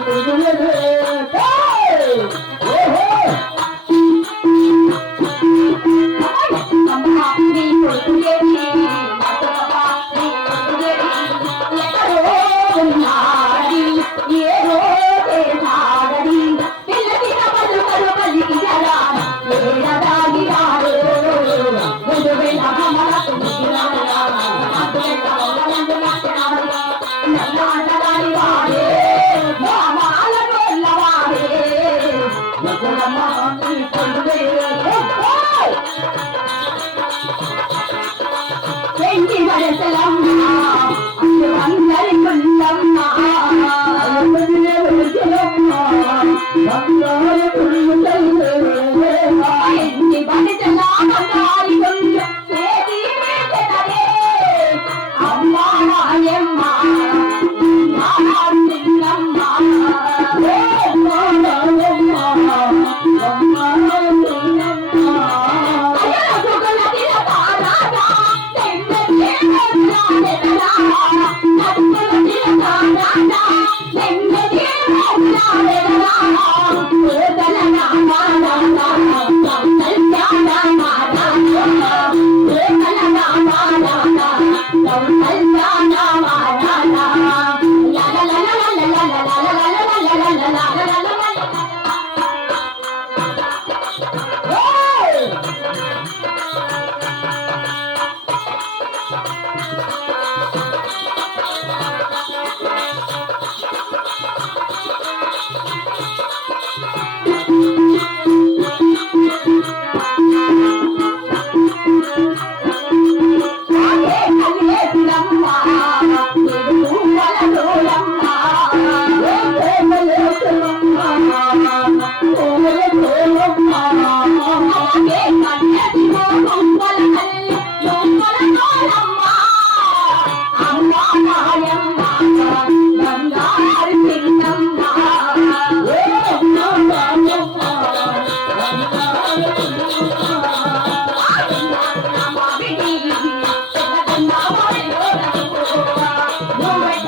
哎呀 Oh, my God.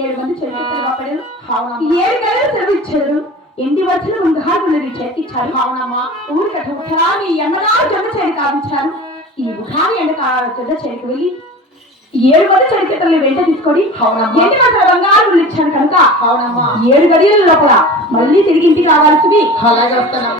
ఏడు మంది కాపాడారు ఏడు సెలవు ఇచ్చారు ఎన్ని హార్ములు చేతిచ్చారు అవునమ్మా ఊరి కట్టని ఎన్నడా జమ చేరి కావించారు ఈ ఉగాది ఎండ చేరికి వెళ్ళి ఏడు మంది చరిత్రలు వెంట తీసుకొని అవునమ్మా. ఎన్ని బంగారు ఇచ్చాను కనుక అవునమ్మా ఏడు గడియల లోపల మళ్ళీ తిరిగి ఇంటికి రావాల్సింది అలాగే వస్తానమ్మా